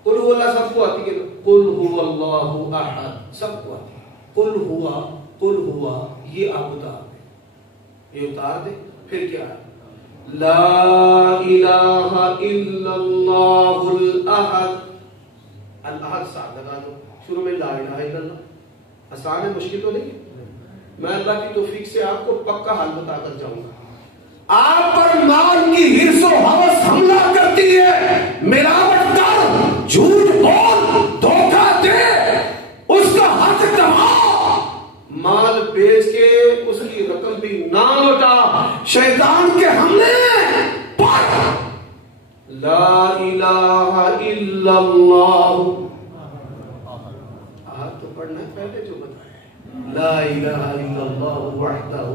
قل هو اللہ سب کو آتی ہے، قل هو اللہ احد سب کو آتی ہے. قل ہوا یہ آپ اتار دیں، یہ اتار دیں. پھر کیا ہے؟ لا الہ الا اللہ الاحد. الاحد ساتھ لگا دو، شروع میں لا الہ الا اللہ. آسان ہے، مشکل تو نہیں ہے. میں اللہ کی توفیق سے آپ کو پکا حل بتا کر جاؤں گا. آپ پر مال کی حرص و ہوس حملہ کرتی ہے، ملاوٹ کر، جھوٹ بول، دھوکہ دے، اس کا حق کما، مال بیچ کے اس کی رقم بھی نہ لوٹا. شیطان کے حملے پر لا الہ الا اللہ. آپ تو پڑھنا پہلے جو بتایا لا الہ الا اللہ وحدہ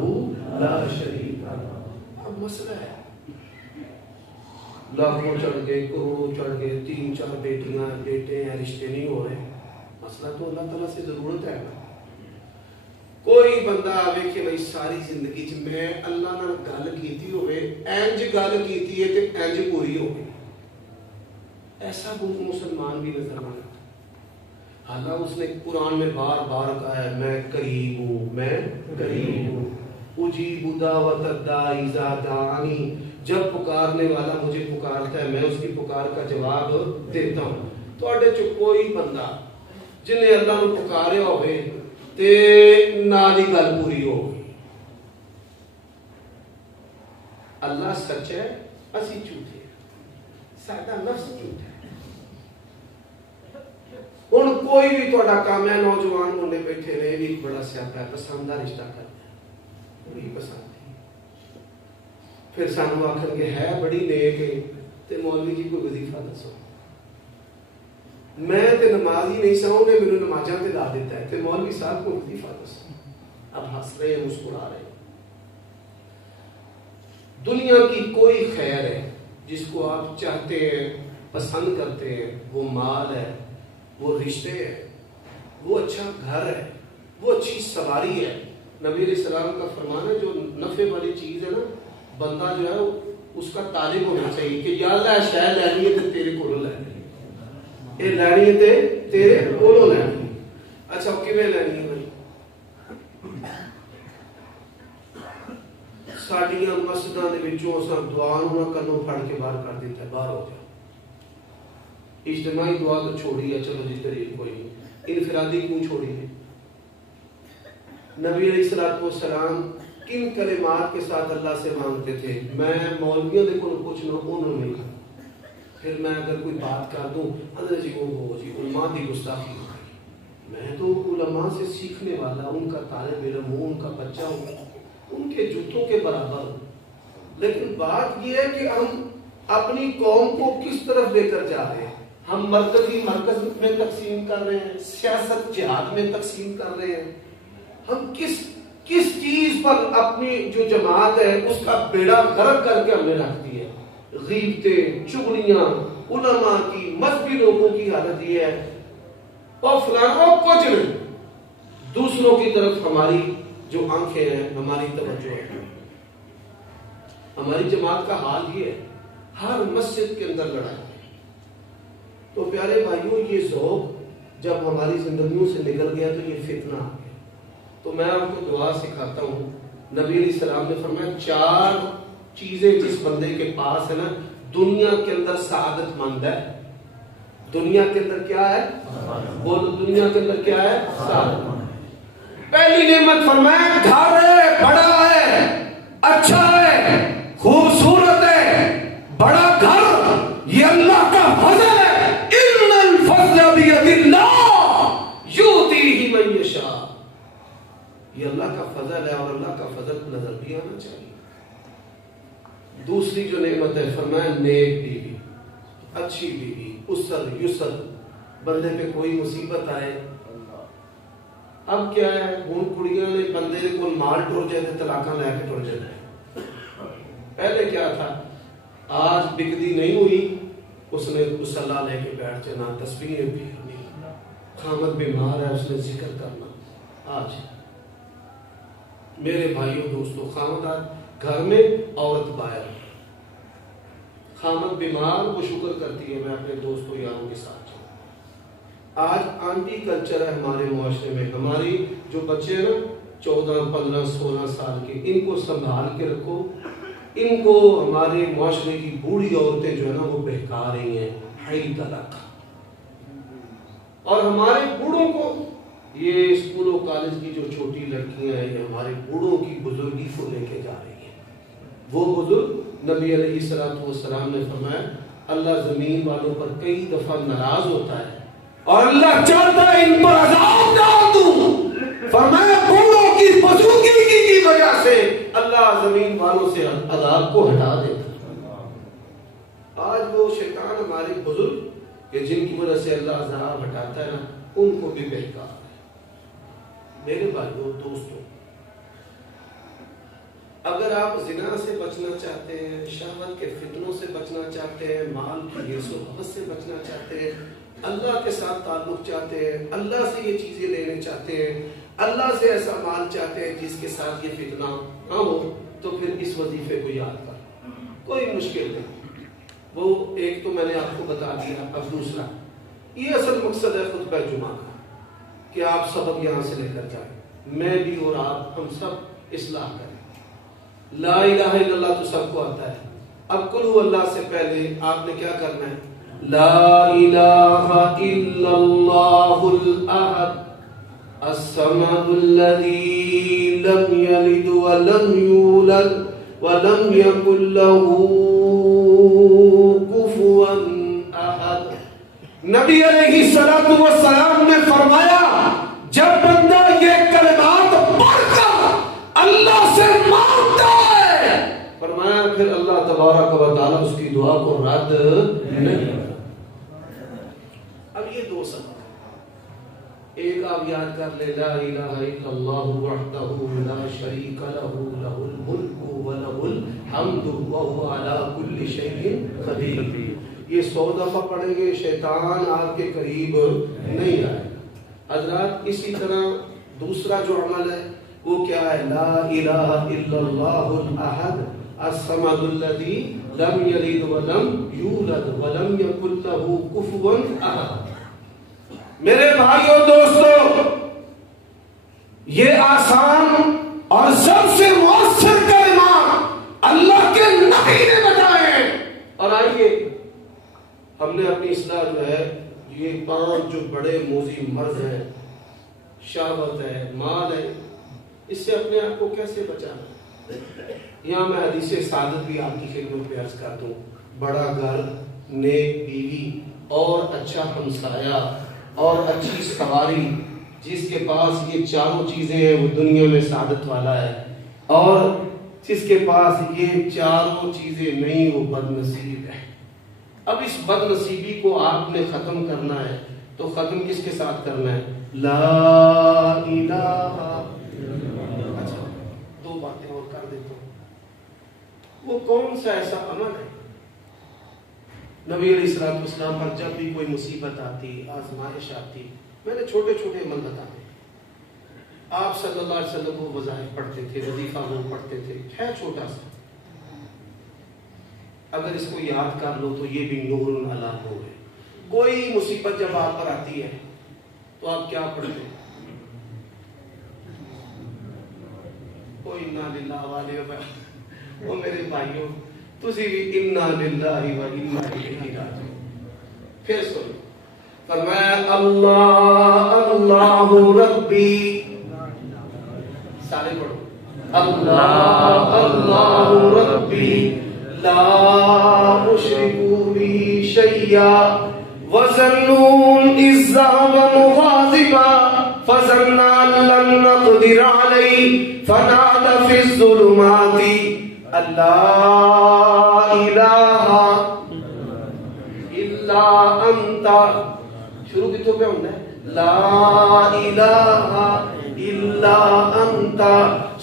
لا شریک لہ. اب مسئلہ ہے لاکھوں چڑھ گئے، کروڑوں چڑھ گئے، 3-4 بیٹیاں بیٹے ہیں، رشتے نہیں ہو رہے. مسئلہ تو اللہ تعالیٰ سے ضرورت ہے. کوئی بندہ آوے کہ بھائی ساری زندگی میں اللہ نے گل کیتی ہوئے، انج گل کیتی ہے تے انج پوری ہو گئی. ایسا کوئی مسلمان بھی نظر نہ آتا. حالانکہ اس نے قرآن میں بار بار کہا ہے میں قریب ہوں، میں قریب ہوں. اجیب دعوت الداعی اذا دعانی، جب پکارنے والا مجھے پکارتا ہے میں اس کی پکار کا جواب دیتا ہوں. تواڈے چ کوئی بندہ جنہیں اللہ نے پکاریا ہوئے تے نال ہی گل پوری ہو گئی. اللہ سچ ہے، اسی جھوٹے ہیں، ساڈا نفس جھوٹا ہے. ہن کوئی بھی تہاڈا کام ہے، نوجوان منڈے بیٹھے رہے بھی بڑا سیاپا ہے، پسند دا رشتہ کرنا وہی پسند ہے. پھر سانو آخر کہ ہے بڑی نیک ہے تے مولوی جی کوئی وظیفہ دسو. میں تے نماز ہی نہیں ساؤں نے میرے نمازاں تے لا دیتا ہے تے مولوی صاحب کو وظیفہ دسو. اب ہنس رہے ہیں، مسکرا رہے ہیں. دنیا کی کوئی خیر ہے جس کو آپ چاہتے ہیں، پسند کرتے ہیں، وہ مال ہے، وہ رشتے ہیں، وہ اچھا گھر ہے، وہ اچھی سواری ہے. نبی علیہ السلام کا فرمان ہے جو نفع والی چیز ہے نا، بندہ جو ہے اس کا طالب ہونا چاہیے کہ یا اللہ شے لینی ہے تے تیرے کولوں لینی ہے، اے لینی ہے تے تیرے کولوں لینی ہے. اچھا کیویں لینی ہے بھائی؟ ساڈیاں مسجداں دے وچوں اساں دعا نوں کنوں پھڑ کے باہر کر دیتا ہے، باہر ہو جاؤ. اجتماعی دعا تو چھوڑی ہے، چلو جی دلیل کوئی نہیں. انفرادی کیوں چھوڑی ہے؟ نبی علیہ الصلوۃ والسلام کن کلمات کے ساتھ اللہ سے مانگتے تھے؟ میں مولویوں دے کول کچھ نہ انہوں نہیں. پھر میں اگر کوئی بات کر دوں حضرت جی وہ ہو جی علماء دی گستاخی ہو گئی. میں تو علماء سے سیکھنے والا، ان کا طالب علم ہوں، ان کا بچہ ہوں، ان کے جوتوں کے برابر ہوں. لیکن بات یہ ہے کہ ہم اپنی قوم کو کس طرف لے کر جا رہے ہیں. ہم مرکزی مرکز میں تقسیم کر رہے ہیں، سیاست جہاد میں تقسیم کر رہے ہیں. ہم کس چیز پر اپنی جو جماعت ہے اس کا بیڑا غرق کر کے ہم نے رکھ دی ہے. غیبتیں، چغلیاں، علماء کی، مذہبی لوگوں کی حالت یہ ہے اور فلانا اور کچھ نہیں. دوسروں کی طرف ہماری جو آنکھیں ہیں، ہماری توجہ ہے. ہماری جماعت کا حال یہ ہے، ہر مسجد کے اندر لڑائی ہے. تو پیارے بھائیوں، یہ ذوق جب ہماری زندگیوں سے نکل گیا تو یہ فتنہ آ گیا. تو میں آپ کو دعا سکھاتا ہوں. نبی علیہ السلام نے فرمایا 4 چیزیں جس بندے کے پاس ہے نا، دنیا کے اندر سعادت مند ہے. دنیا کے اندر کیا ہے؟ بولو، دنیا کے اندر کیا ہے؟ سعادت مند. پہلی نعمت فرمایا گھر ہے، بڑا ہے، اچھا ہے، خوبصورت ہے. بڑا گھر یہ اللہ کا فضل ہے. ان الفضل بید اللہ یؤتیہ من یشاء. یہ اللہ کا فضل ہے اور اللہ کا فضل نظر بھی آنا چاہیے. دوسری جو نعمت ہے فرمایا نیک بیوی، اچھی بیوی. اسر یسر، بندے پہ کوئی مصیبت آئے. اب کیا ہے، ہوں کڑیاں نے بندے کو مال ٹر جائے تو طلاقاں لے کے ٹر جائے. پہلے کیا تھا، آج بکدی نہیں ہوئی اس نے مصلا لے کے بیٹھ جانا، تسبیحیں پھیرنی. خامد بیمار ہے اس نے ذکر کرنا. آج میرے بھائیوں دوستوں، خامد گھر میں، عورت باہر. خامد بیمار، وہ شکر کرتی ہے میں اپنے دوستوں یاروں کے ساتھ جاؤں. آج آنٹی کلچر ہے ہمارے معاشرے میں. ہماری جو بچے ہیں نا 14 15 16 سال کے، ان کو سنبھال کے رکھو. ان کو ہمارے معاشرے کی بوڑھی عورتیں جو ہے نا وہ بہکا رہی ہیں. ہائی طلاق. اور ہمارے بوڑھوں کو، یہ اسکول و کالج کی جو چھوٹی لڑکیاں ہیں، یہ ہمارے بوڑھوں کی بزرگی کو لے کے جا رہی ہیں. وہ بزرگ نبی علیہ السلام نے فرمایا اللہ زمین والوں پر کئی دفعہ ناراض ہوتا ہے اور اللہ چاہتا ہے ان پر عذاب ڈال دوں. فرمایا بوڑھوں کی بزرگی کی وجہ سے اللہ زمین والوں سے عذاب کو ہٹا دیتا. آج وہ شیطان ہمارے بزرگ کہ جن کی وجہ سے اللہ عذاب ہٹاتا ہے نا، ان کو بھی بہکا. میرے بھائیوں دوستوں، اگر آپ زنا سے بچنا چاہتے ہیں، شہوت کے فتنوں سے بچنا چاہتے ہیں، مال کی حرص و حوث سے بچنا چاہتے ہیں، اللہ کے ساتھ تعلق چاہتے ہیں، اللہ سے یہ چیزیں لینے چاہتے ہیں، اللہ سے ایسا مال چاہتے ہیں جس کے ساتھ یہ فتنہ نہ ہو، تو پھر اس وظیفے کو یاد کر. کوئی مشکل نہیں. وہ ایک تو میں نے آپ کو بتا دیا. اب دوسرا، یہ اصل مقصد ہے خطبہ جمعہ کا کہ آپ سبق یہاں سے لے کر جائیں. میں بھی اور آپ، ہم سب اصلاح کریں. لا الہ الا اللہ تو سب کو آتا ہے. اب قل ہو اللہ سے پہلے آپ نے کیا کرنا ہے؟ لا الہ الا اللہ الاحد الصمد الذی لم یلد ولم یولد ولم یکن له کفوا احد. نبی علیہ السلام نے فرمایا جب بندہ یہ کلمات پڑھ کر اللہ سے مانگتا ہے، فرمایا پھر اللہ تبارک و تعالیٰ اس کی دعا کو رد نہیں کرتا. اب یہ 2 سبق، ایک آپ یاد کر لے، لا الہ الا اللہ وحدہ لا شریک لہ لہ الملک ولہ الحمد وہو علی کل شیء قدیر. یہ 100 دفعہ پڑھیں گے، شیطان آپ کے قریب نہیں آئے. حضرات اسی طرح دوسرا جو عمل ہے وہ کیا ہے؟ لا الہ الا اللہ الاحد الصمد الذی لم یلد ولم یولد ولم یکن لہ کفوا احد. میرے بھائیوں دوستو، یہ آسان اور سب سے مؤثر کلمات اللہ کے نبی نے بتائے ہیں. اور آئیے ہم نے اپنی اصلاح جو ہے، یہ 5 جو بڑے موذی مرض ہیں، شہوت ہے، مال ہے، اس سے اپنے آپ کو کیسے بچانا. یہاں میں حدیث سعادت بھی آپ کی خدمت میں عرض کر دوں. بڑا گھر، نیک بیوی اور اچھا ہمسایہ اور اچھی سواری، جس کے پاس یہ 4 چیزیں ہیں وہ دنیا میں سعادت والا ہے. اور جس کے پاس یہ 4 چیزیں نہیں وہ بد نصیب ہے. اب اس بد نصیبی کو آپ نے ختم کرنا ہے تو ختم کس کے ساتھ کرنا ہے؟ لا الہ. اچھا 2 باتیں اور کر دیتا ہوں. وہ کون سا ایسا عمل ہے نبی علیہ السلام پر جب بھی کوئی مصیبت آتی، آزمائش آتی، میں نے چھوٹے چھوٹے عمل بتائے. آپ صلی اللہ علیہ وسلم وہ وظائف پڑھتے تھے, وظیفہ وہ پڑھتے تھے, ہے چھوٹا سا. اگر اس کو یاد کر لو تو یہ بھی نور علی نور ہے. کوئی مصیبت جب آپ پر آتی ہے تو آپ کیا پڑھتے ہیں؟ کوئی انا للہ والے وہ میرے بھائیوں تسی بھی انا للہ و انا الیہ راجعون. پھر سنو, فرمایا اللہ اللہ ربی, سارے پڑھو, اللہ اللہ ربی لا اشرک به شیئا وظنون اذ ذهب مغاضبا فظن ان لن نقدر عليه فنادى في الظلمات ان لا الہ الا انت. شروع کتوں پہ ہوتا ہے؟ لا الہ الا انت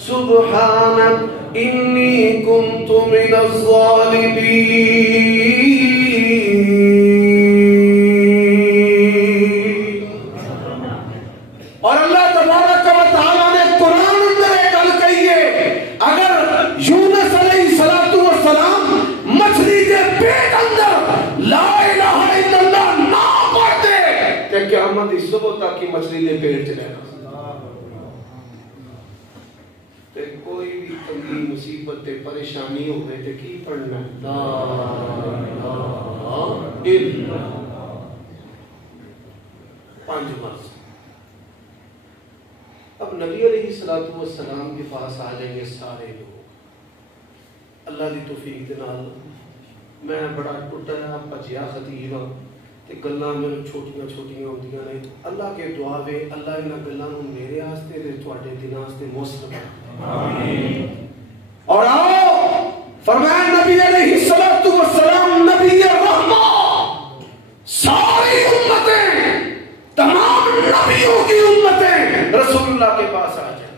سبحانک انی کنت من الظالمین. اور اللہ تبارک و تعالیٰ نے قرآن اندر ایک گل کہی ہے, اگر یونس علیہ السلام مچھلی کے پیٹ اندر لا الہ الا اللہ نہ پڑھتے تو قیامت کی صبح تک کی مچھلی کے پیٹ چ رہنا. کوئی بھی تنگی مصیبت پریشانی ہوئے تو کی پڑھنا لا الہ الا پانچ مرز. اب نبی علیہ السلام کے پاس آ جائیں گے سارے لوگ. اللہ دی توفیق دے نال میں بڑا ٹوٹا بھجیا خطیب ہاں تے گلاں میرے چھوٹیاں چھوٹیاں ہوندیاں نے. اللہ کے دعا وے اللہ انہاں گلاں نوں میرے واسطے تے تواڈے دلاں واسطے موثر آمین. اور آؤ فرمایا نبی علیہ السلام نبی رحمہ, ساری امتیں تمام نبیوں کی امتیں رسول اللہ کے پاس آ جائیں.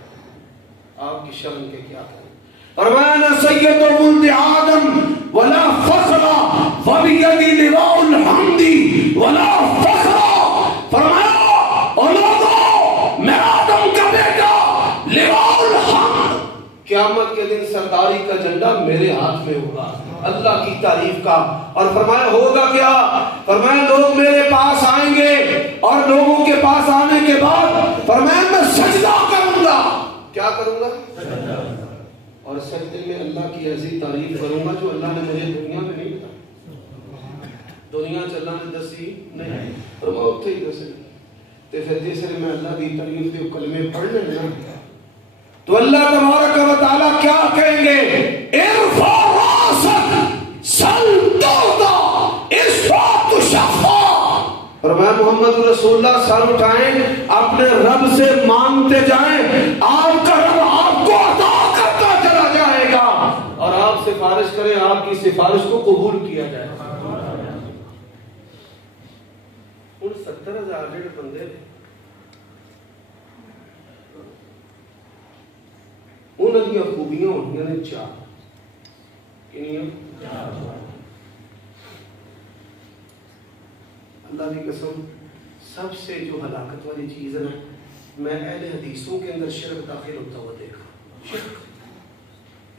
آپ کی شرم کے کیا کریں؟ فرمایا سید ولد آدم ولا فخر وبیدی لواء الحمد ولا فخر. فرمایا اولادو میں آدم کا بیٹا لواء الحمد, قیامت کے دن سرداری کا جھنڈا میرے ہاتھ میں ہوگا اللہ کی تعریف کا. اور فرمایا ہوگا کیا؟ فرمایا لوگ میرے پاس آئیں گے اور لوگوں کے پاس آنے کے بعد فرمایا میں سجدہ کروں گا. کیا کروں گا؟ اور سجدے میں اللہ کی ایسی تعریف کروں گا جو اللہ نے مجھے دنیا میں نہیں بتایا. دنیا چ اللہ نے دسی نہیں, فرمایا اتھے ہی دسی. تے پھر جس نے میں اللہ کی تعریف کے کلمے پڑھ لینا تو اللہ تبارک و تعالیٰ کیا کہیں گے؟ ارفع راسک سل تعطا اشفع تشفع. فرمایا محمد رسول اللہ سر اٹھائیں اپنے رب سے مانگتے جائیں, آپ کا رب آپ کو عطا کرتا چلا جائے گا اور آپ سفارش کریں آپ کی سفارش کو قبول کیا جائے گا. ان 70,000 ڈیڑھ بندے انہوں کی خوبیاں ہوتی ہیں چار. اللہ کی قسم سب سے جو ہلاکت والی چیز ہے میں اہل حدیثوں کے اندر شرک داخل ہوتا ہوا دیکھا.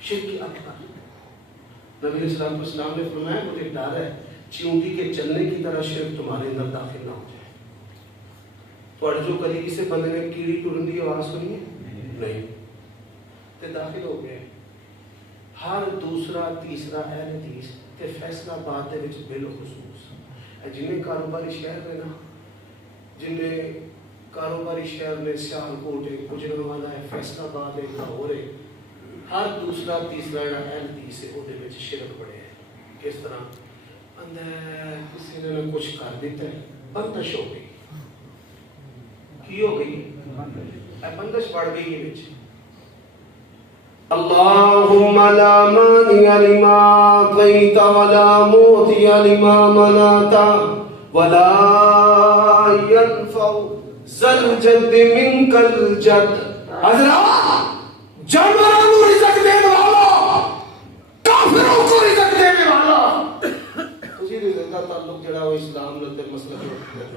شرک اکبر. نبی علیہ السلام نے فرمایا مجھے ڈر ہے چیونٹی کے چلنے کی طرح شرک تمہارے اندر داخل نہ ہو جائے. تو جو قریبی سے بندے نے کیڑی ٹرن کی آواز سنی ہے نہیں تے داخل ہو گئے. ہر دوسرا تیسرا اہل حدیث تے فیصلہ باد دے وچ بالخصوص جنہیں کاروباری شہر نے نا جنہیں کاروباری شہر میں سیالکوٹ ہے, گجرانوالہ ہے, فیصل آباد ہے, لاہور ہے, ہر دوسرا تیسرا اہل حدیث ہے وہ دے وچ شرک بڑے ہیں. کس طرح اندر کسی نے کچھ کر دیتا ہے بندش ہو گئی. کی ہو گئی؟ بندش بڑھ گئی ہے وچ. اللہم لا مانع لما اعطیت ولا معطی لما منعت ولا ينفع ذا الجد منک الجد. حضرات جانوروں کو رزق دینے والا, کافروں کو رزق دینے والا, اسی رزق کا تعلق جڑا وہ اسلام نے مسئلہ جوڑ دیا.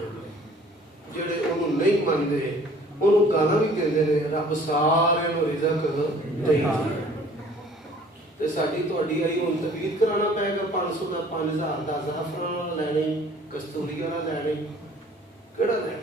ਜਿਹੜੇ ਉਹਨੂੰ ਨਹੀਂ ਮੰਨਦੇ ਉਹਨੂੰ ਗਾਲਾਂ ਵੀ ਦਿੰਦੇ ਨੇ ਰੱਬ ਸਾਰਿਆਂ ਨੂੰ ਰਿਜ਼ਕ ਦੇਈ ਤੇ ਸਾਡੀ ਤੁਹਾਡੀ ਆਈ ਹੁਣ ਤਬੀਅਤ ਕਰਾਉਣਾ ਪਏਗਾ 500 ਦਾ 5000 ਦਾ ਜ਼ਾਫਰਾਂ ਵਾਲਾ ਲੈਣੇ ਕਸਤੂਰੀ ਵਾਲਾ ਲੈਣੇ ਕਿਹੜਾ ਲੈਣਾ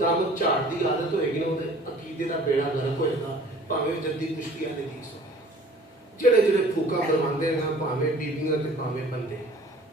ਦਮ ਝਾੜ ਦੀ ਆਦਤ ਹੋਏਗੀ ਨਾ ਉਹਦੇ ਅਕੀਦੇ ਦਾ ਬੇੜਾ ਗਰਕ ਹੋਏਗਾ ਭਾਵੇਂ ਜੱਦੀ ਕੁਸ਼ਤੀਆਂ ਦੇ ਗੀਤ ਜਿਹੜੇ ਜਿਹੜੇ ਫੂਕਾਂ ਮਰਵਾਉਂਦੇ ਨਾ ਭਾਵੇਂ ਬੀਬੀਆਂ ਤੇ ਭਾਵੇਂ ਬੰਦੇ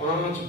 5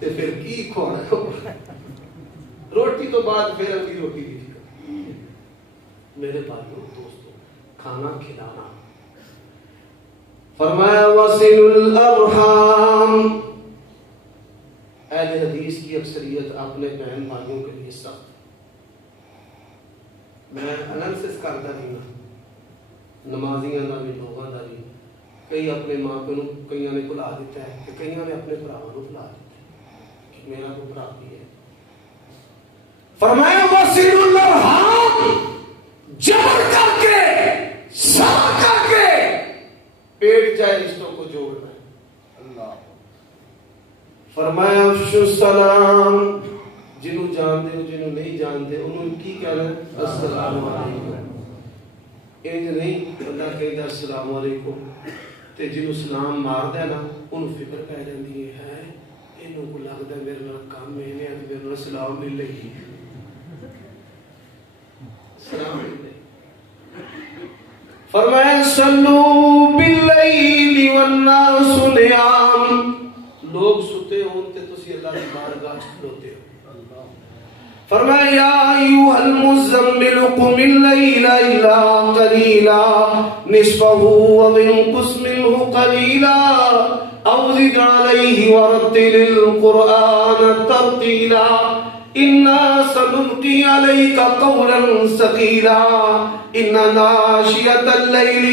تے پھر کی کھوانا روٹی تو بعد پھر اگلی روٹی دی تھی. میرے بھائیوں دوستوں کھانا کھلانا. فرمایا وصل الارحام. اہل حدیث کی اکثریت اپنے بہن بھائیوں کے لیے سخت. میں انالسس کرتا نہیں ہوں نمازیاں کا بھی لوگوں کا بھی. کئی اپنے ماں پیو کئی نے بھلا دیتا ہے کہ کئی نے اپنے بھراواں کو بھلا دیتا ہے کہ میرا تو بھرا بھی ہے. فرمایا وصل الارحام جبر کر کے سلا کر کے پیٹ چاہے رشتوں کو جوڑنا ہے. اللہ فرمایا افشوا السلام. جنہوں جانتے ہو جنہوں نہیں جانتے انہوں کی کہنا ہے السلام علیکم. انج نہیں بندہ کہتا السلام علیکم تے جنہوں سلام مار دے نا انہوں فکر پہ جاندی ہے انہوں کو لگتا ہے میرے نال کام میں نے میرے نال سلام مل رہی سلام مل رہی. فرمایا صلو باللیل والناس نیام. لوگ ستے ہون تے تسی اللہ کی بارگاہ کھلوتے ہو. فرمایا یا ایھا المزمل قم اللیل الا قلیلا نصفہ وانقص منہ قلیلا او زد علیہ ورتل القرآن ترتیلا انا سنلقی علیک قولا ثقیلا ان ناشئۃ اللیل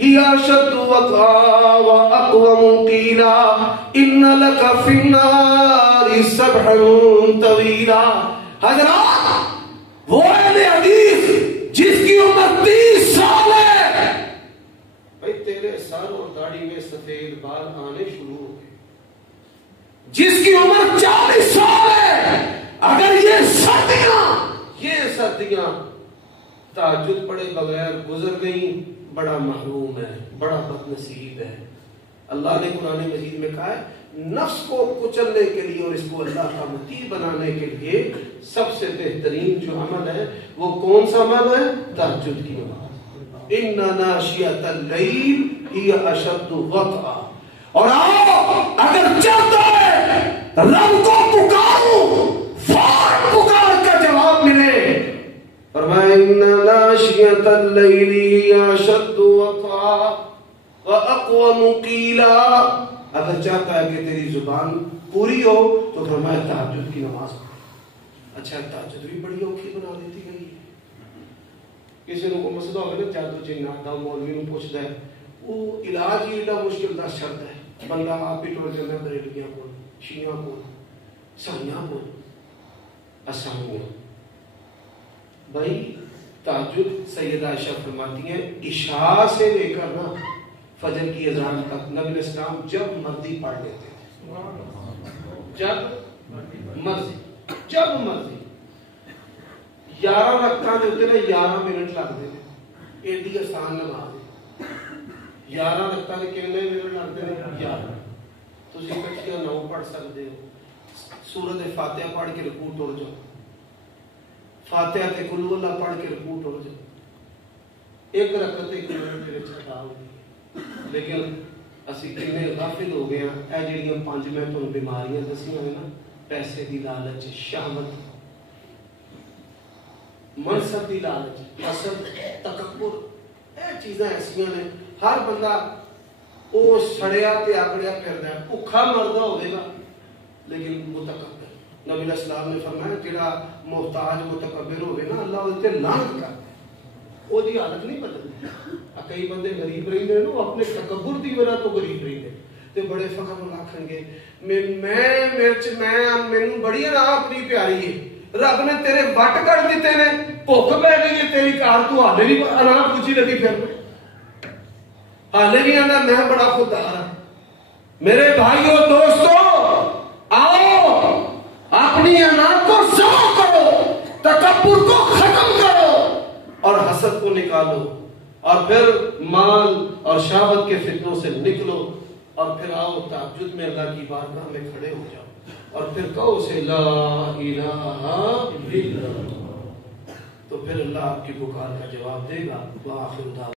ہی اشد وطئا واقوم قیلا ان لک فی النہار سبحا طویلا. حضرات وہ اہل حدیث جس کی عمر 30 سال ہے بھائی تیرے سر اور داڑھی میں سفید بال آنے شروع ہو گئے. جس کی عمر 40 سال ہے اگر یہ سردیاں تہجد پڑے بغیر گزر گئیں بڑا محروم ہے بڑا بدنصیب ہے. اللہ نے قرآن مجید میں کہا ہے نفس کو کچلنے کے لیے اور اس کو اللہ کا مطیع بنانے کے لیے سب سے بہترین جو عمل ہے وہ کون سا عمل ہے؟ تہجد کی نماز. ان ناشئۃ اللیل ہی اشد وطئا. اور آؤ اگر چاہتا ہے رب کو پکارو فوراً پکار کا جواب ملے. فرمایا ان ناشئۃ اللیل ہی اشد وطئا واقوم قیلا. اگر چاہتا ہے کہ تیری زبان پوری ہو تو فرمایا تہجد کی نماز پڑھ. اچھا تہجد بھی بڑی اوکھی بنا دیتی گئی ہے. کسی نے کو مسئلہ ہوگا نا جادو جنات دا مولوی نے پوچھتا ہے وہ علاج ہی ایڈا مشکل دا شرط ہے. بندہ آپ ہی ٹوڑ جانا بریلویاں کو شیعہ کو سائیاں کو اسامیاں. بھائی تہجد سیدہ عائشہ فرماتی ہیں عشاء سے لے کر نا فجر کی اذان تک نبی علیہ السلام جب مرضی پڑھ لیتے تھے. جب مرضی 11 رکعتاں دے اوتے نا 11 منٹ لگدے نے. ایڈی آسان نماز ہے. 11 رکعتاں دے کتنے منٹ لگدے نے 11. تسی کٹھیاں 9 پڑھ سکدے ہو. سورۃ فاتحہ پڑھ کے رکوع ٹر جاؤ. فاتحہ تے قل اللہ پڑھ کے رکوع ٹر جاؤ. ایک رکعت ایک منٹ دے وچ ادا ہو گئی. لیکن اسی کتنے غافل ہو گئے ہیں. اے جڑیاں 5 میں تانوں بیماریاں دسیاں ہیں نا پیسے دی لالچ شہوت منصب دی لالچ حسد تکبر اے چیزاں ایسیاں نے ہر بندہ او سڑیا تے آگڑیا پھردا ہے. بھوکا مردا ہوے گا لیکن متکبر. نبی علیہ السلام نے فرمایا جڑا محتاج متکبر ہوے نا اللہ اودے تے لعنت کردا ہے. او دی حالت نہیں بدلدی. کئی بندے غریب رہندے نے وہ اپنے تکبر دی وجہ تو غریب رہندے تے بڑے فخر نال آکھن گے مینوں بڑی نا اپنی پیاری ہے رب نے تیرے وٹ کر دیتے نے بھوک پہ گئی ہے تیری کار تو حالے بھی اناج پوچھی لگی پھر حالے بھی آنا میں بڑا خوددار ہوں. میرے بھائیو دوستو آؤ اپنی انا کو ضبط کرو تکبر کو ختم کرو اور حسد کو نکالو اور پھر مال اور شہوت کے فتنوں سے نکلو اور پھر آؤ تہجد میں اللہ کی بارگاہ میں کھڑے ہو جاؤ اور پھر کہو اسے لا الہ الا اللہ. تو پھر اللہ آپ کی پکار کا جواب دے گا. وآخر دعوانا